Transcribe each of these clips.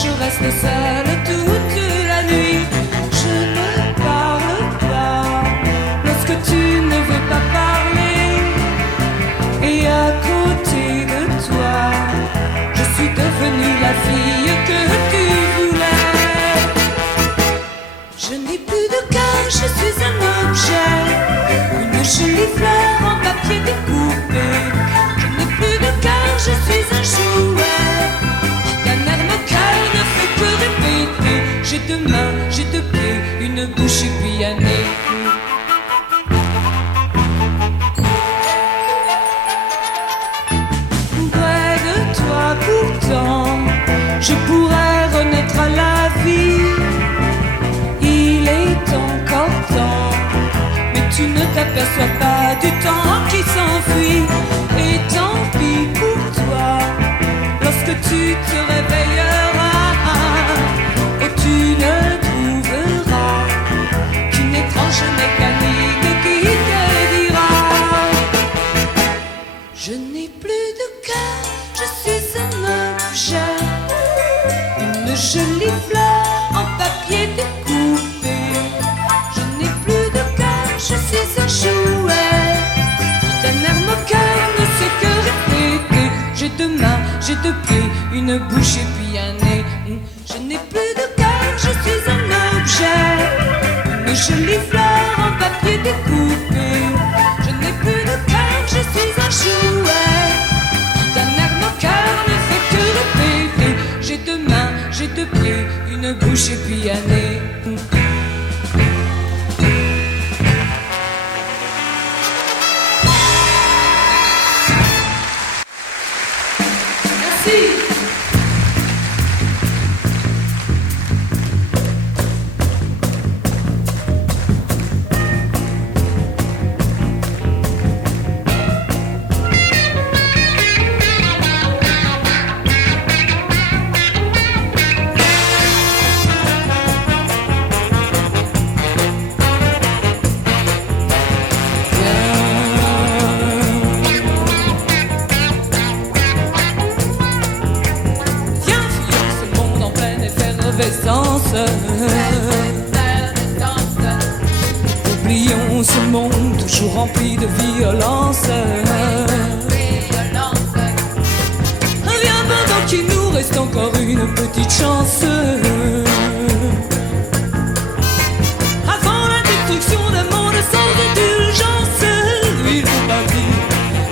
je reste seule toute la nuit. Je ne parle pas lorsque tu ne veux pas parler. Et à côté de toi, je suis devenue la fille que tu voulais. Je n'ai plus de cœur, je suis un objet, une jolie fleur en papier découpé. Je n'ai plus de cœur, je suis un jouet. D'un air moqueur ne fait que répéter. J'ai deux mains, j'ai deux pieds, une bouche et puis un nez. Près de toi pourtant, je pourrais renaître à la vie. Il est encore temps, mais tu ne t'aperçois pas du temps qui s'enfuit. Et tant pis pour toi, lorsque tu te réveilleras, oh, tu ne trouveras qu'une étrange mécanique qui te dira: je n'ai plus de cœur, je suis un objet, une jolie fleur en papier découpé. Je n'ai plus de cœur, je suis un jouet. D'un air moqueur ne sait que répéter. J'ai deux mains, j'ai deux pieds, une bouche et puis un nez. Je n'ai plus de cœur, je suis un objet, une jolie fleur en papier découpé. Je n'ai plus de cœur, je suis un jouet. D'un air moqueur ne fait que répéter. J'ai deux mains, j'ai deux pieds, une bouche et puis un nez. Merci. Oublions ce monde toujours rempli de violence. Viens pendant qu'il nous reste encore une petite chance. Avant la destruction d'un monde sans indulgence, il faut partir,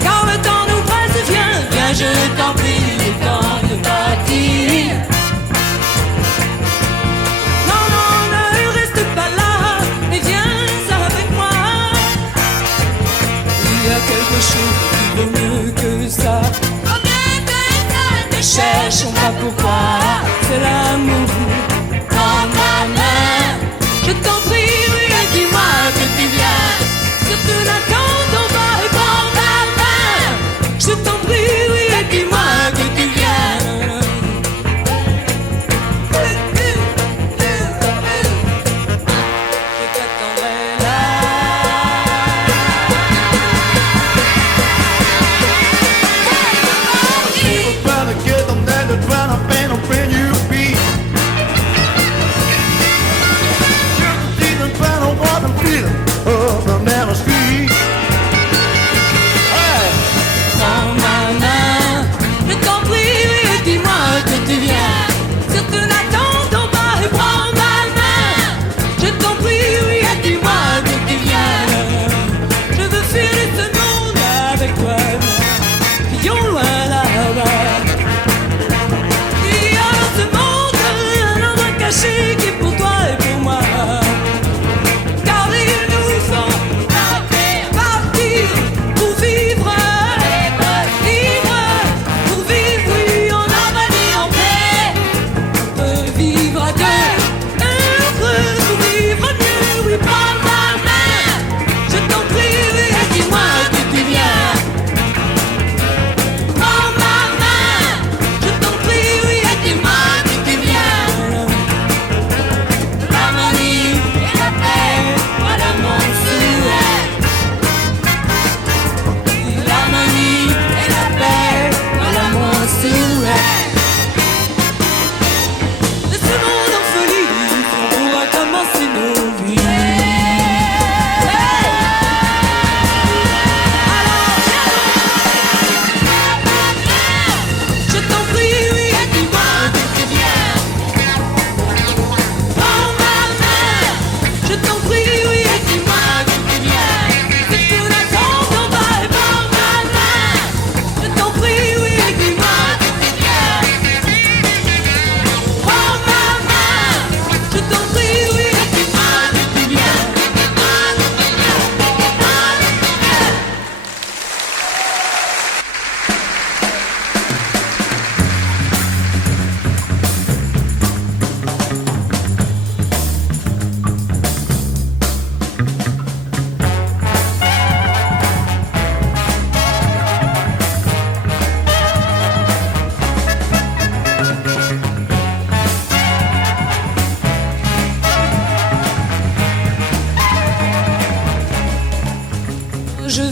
car le temps nous presse. Viens, viens, je t'en prie, le temps de partir. Quelque chose qui vaut mieux que ça. Ne cherchons pas pourquoi, c'est l'amour.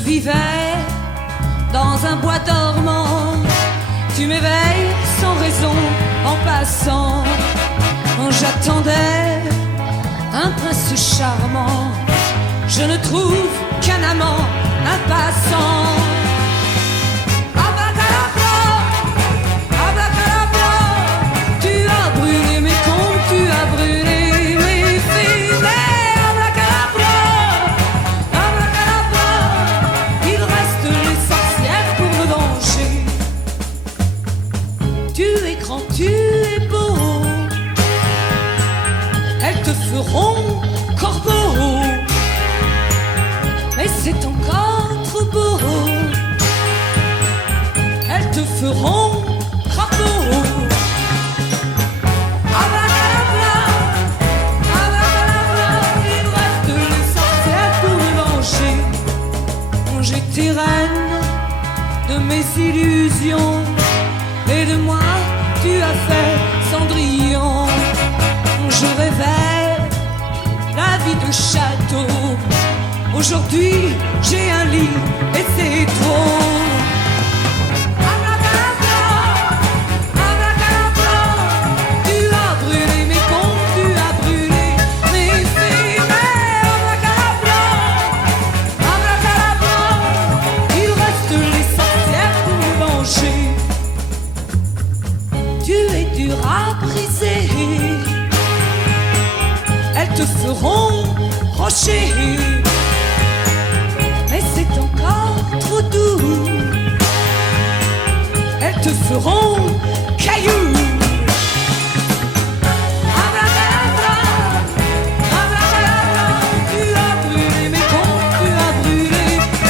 vivais dans un bois dormant. Tu m'éveilles sans raison en passant. J'attendais un prince charmant. Je ne trouve qu'un amant, un passant. Abracadabra, abracadabra, tu as brûlé mes contes, tu as brûlé mes filles. Abracadabra, abracadabra, il reste les sorcières pour me venger. Tu es grand, tu es beau, elles te feront corbeau. Mais c'est encore trop beau. Elles te feront crapaud. Abracadabra, abracadabra, il reste les sorcières pour me venger. J'étais reine de mes illusions, et de moi tu as fait Cendrillon. Je rêvais la vie de château. Aujourd'hui, j'ai un lit et c'est trop. Abracadabra, abracadabra, tu as brûlé mes contes, tu as brûlé mes filles. Abracadabra, abracadabra, il reste les sorcières pour me venger. Tu es dur à briser, elles te feront rocher. Mais c'est encore trop doux. Elles te feront cailloux. Abracadabra, abracadabra, tu as brûlé mes contes, tu as brûlé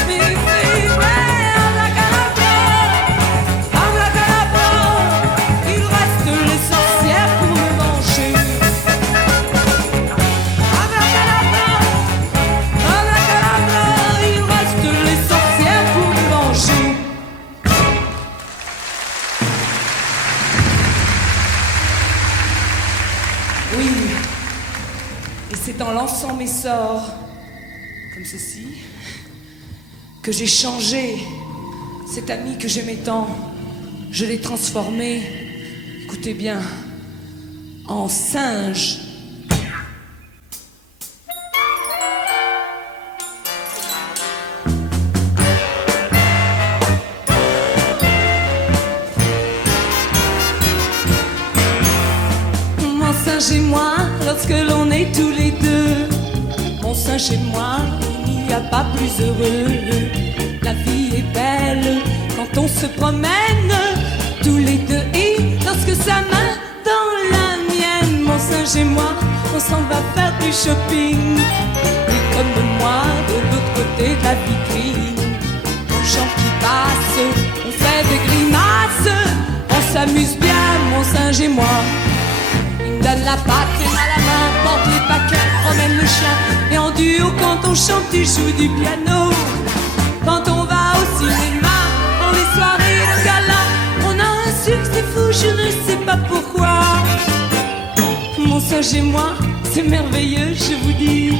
mes filles. Abracadabra, abracadabra, il reste les sorcières pour me manger. Abracadabra, abracadabra, il reste les sorcières pour me manger. Oui, et c'est en lançant mes sorts, comme ceci, que j'ai changé cet ami que j'aimais tant. Je l'ai transformé, écoutez bien, en singe. Mon singe et moi, lorsque l'on est tous les deux, mon singe et moi, il n'y a pas plus heureux. La vie est belle quand on se promène tous les deux, et lorsque sa main dans la mienne, mon singe et moi, on s'en va faire du shopping. Et comme moi, de l'autre côté de la vitrine, aux gens qui passent, on fait des grimaces, on s'amuse bien, mon singe et moi. Il me donne la patte et à la main, porte les paquets, promène le chien. Et en duo, quand on chante, il joue du piano. Quand on va au cinéma, dans les soirées de gala, on a un succès fou, je ne sais pas pourquoi. Mon singe et moi, c'est merveilleux, je vous dis.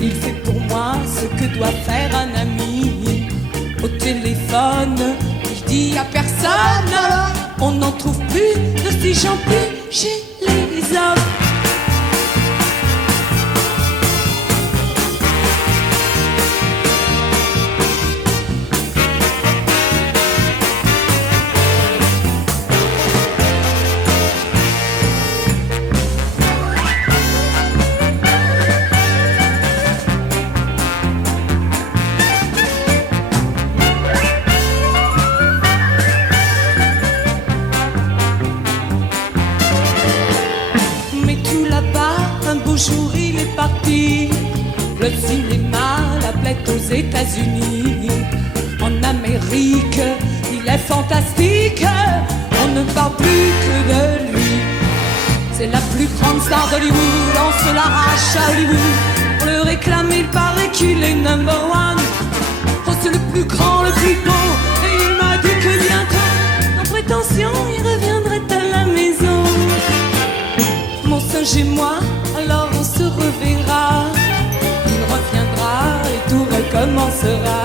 Il fait pour moi ce que doit faire un ami. Au téléphone, il dit à personne, on n'en trouve plus de ces gens plus chez les hommes. Jour il est parti, le cinéma l'appelait aux États-Unis. En Amérique, il est fantastique, on ne parle plus que de lui. C'est la plus grande star d'Hollywood, on se l'arrache à Hollywood. On le réclame, il paraît qu'il est number one. Oh, c'est le plus grand, le plus beau, et il m'a dit que bientôt, en prétention, il reviendrait à la maison. Mon singe et moi, alors on se reverra. Il reviendra et tout recommencera.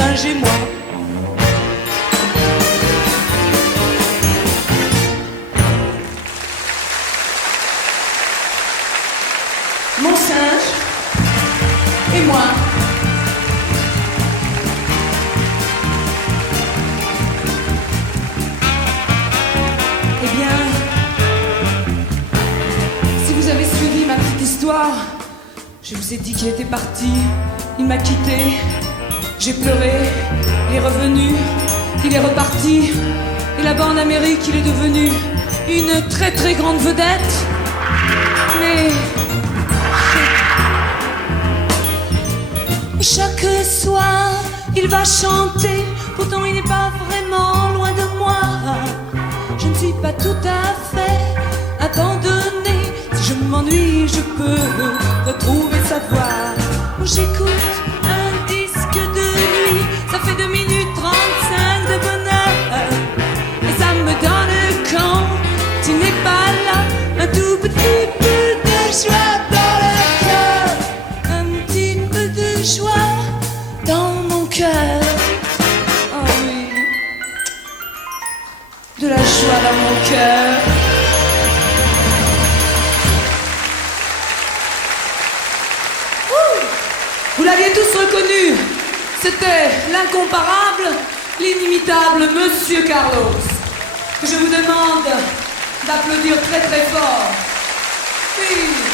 singe et moi. Mon singe et moi. Eh bien, si vous avez suivi ma petite histoire, je vous ai dit qu'il était parti, il m'a quitté, j'ai pleuré, il est revenu, il est reparti, et là-bas en Amérique, il est devenu une très très grande vedette. Mais chaque soir, il va chanter, pourtant il n'est pas vraiment loin de moi. Je ne suis pas tout à fait abandonnée. Si je m'ennuie, je peux retrouver sa voix. J'écoute un disque de lui, ça fait 2 minutes 35 de bonheur. Et ça me donne quand il n'est pas là un tout petit peu de joie dans le cœur. Un petit peu de joie dans mon cœur. Oh oui, de la joie dans mon cœur. Vous l'aviez tous reconnu, c'était l'incomparable, l'inimitable Monsieur Carlos, que je vous demande d'applaudir très très fort. Oui.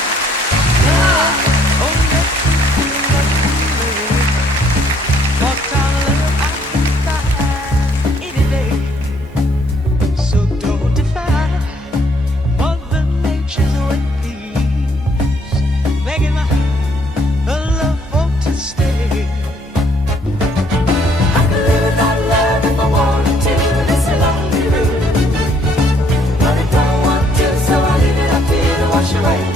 But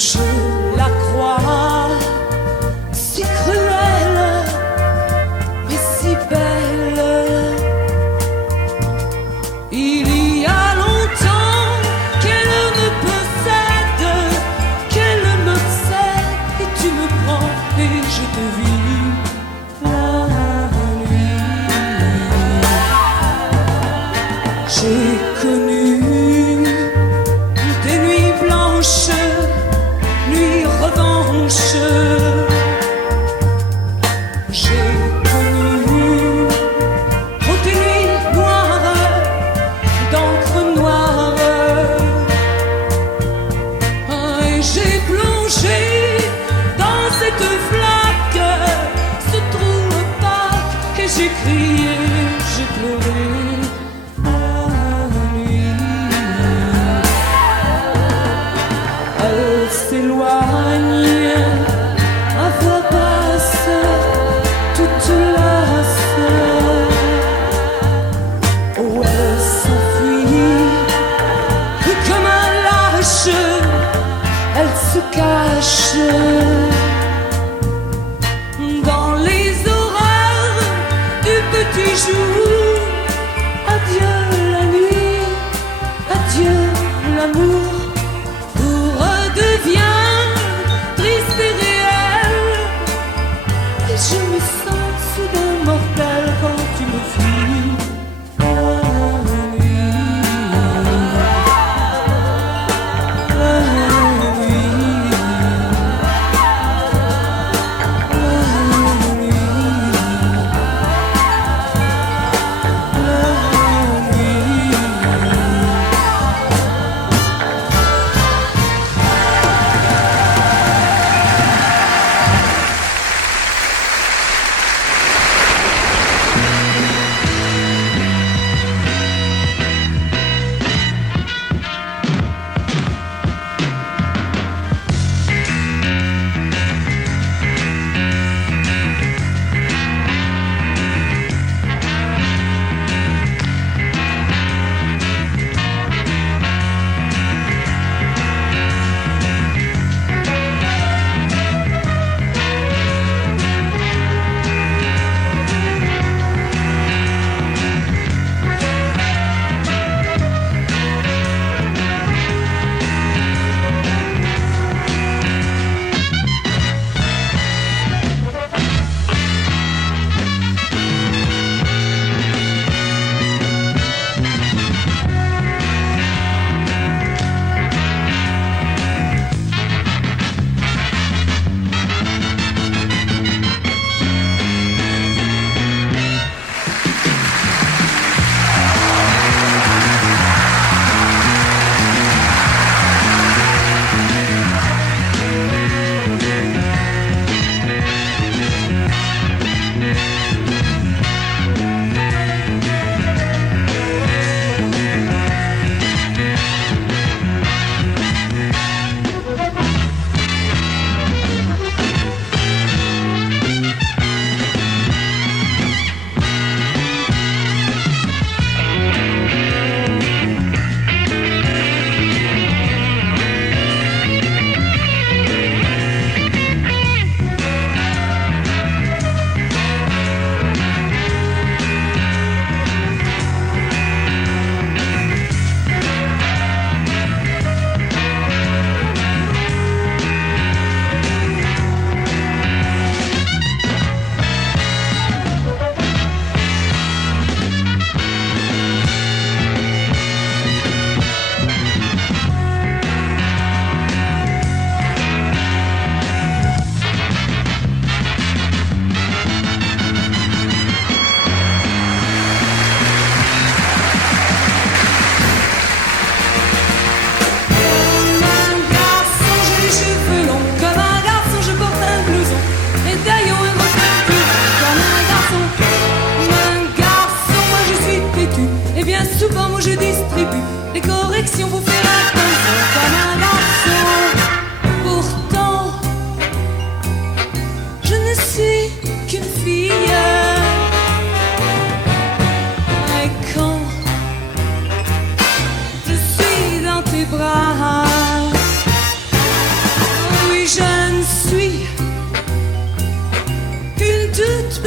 je la crois si cruelle, mais si belle. Il y a longtemps qu'elle me possède, qu'elle m'obsède, et tu me prends et je te vis la nuit. J'ai connu des nuits blanches, nuits revanches. J'ai connu des nuits noires, d'encre noire. Et j'ai plongé dans cette flaque, ce trou opaque, et j'ai crié, j'ai pleuré la nuit. Elle s'éloigne à voix basse, toute lasse. Oh, elle s'enfuit comme un lâche, elle se cache dans les horreurs du petit jour. Adieu la nuit, adieu l'amour, tout redevient triste et réel. Et je me sens soudain mortel quand tu me fuis la nuit. La nuit.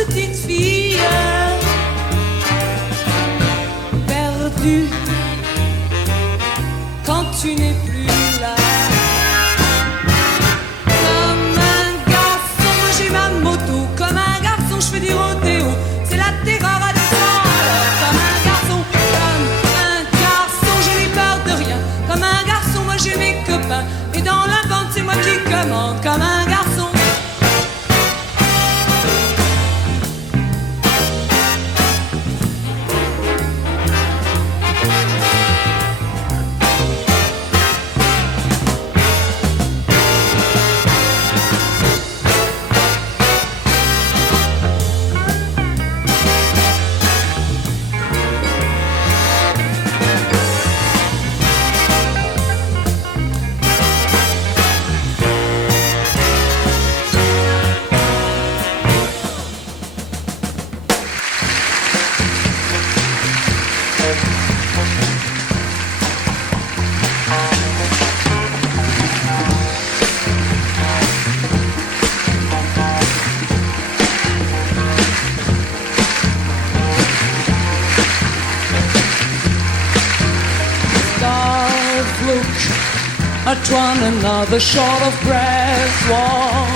petite fille perdue quand tu n'es plus là. Comme un garçon, moi j'ai ma moto. Comme un garçon, je fais du rodéo. C'est la terreur à descendre. Comme un garçon, je n'ai peur de rien. Comme un garçon, moi j'ai mes copains. Et dans la bande, c'est moi qui commande. Comme un garçon. At one another short of breath walk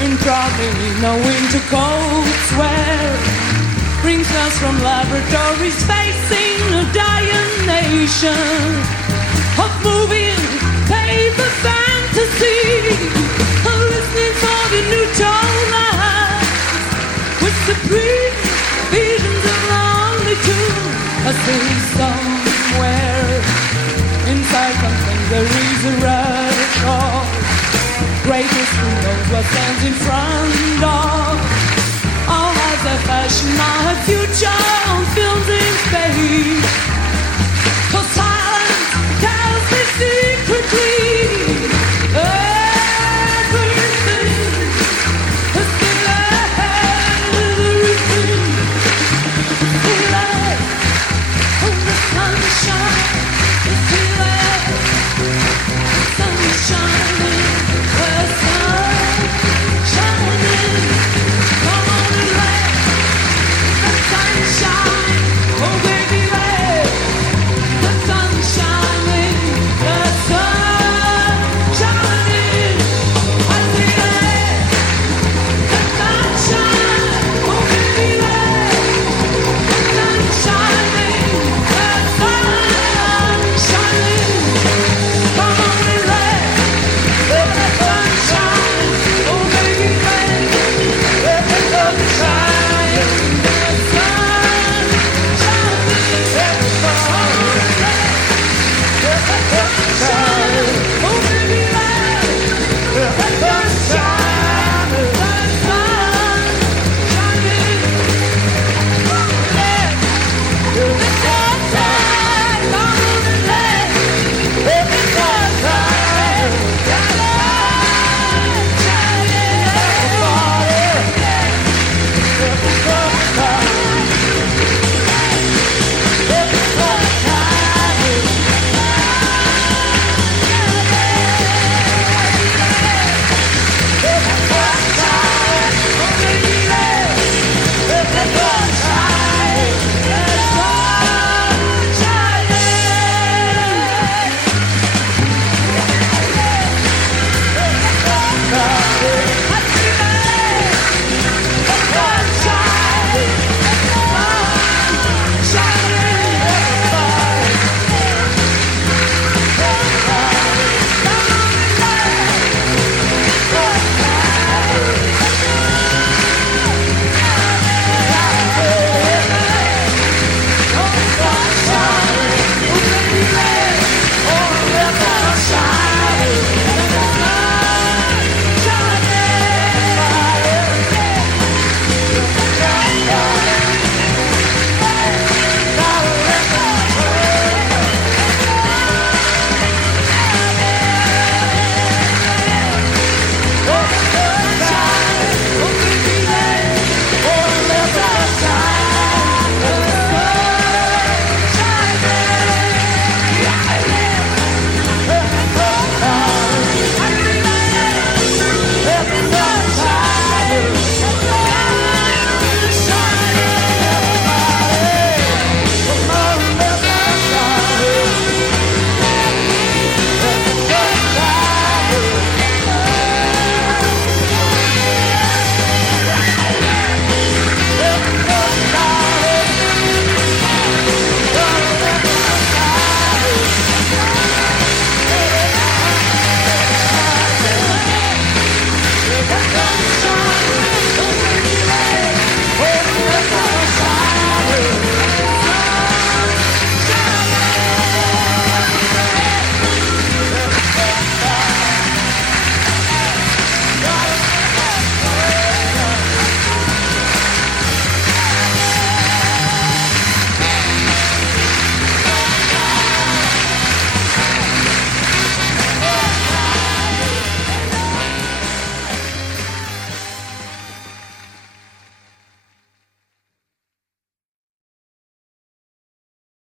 in probably no winter coats where brings us from laboratories facing a dying nation of moving paper fantasy, listening for the new tone with supreme visions of longitude. I see somewhere inside something there is a rush of greatest who knows what stands in front of all has a fashion, our future.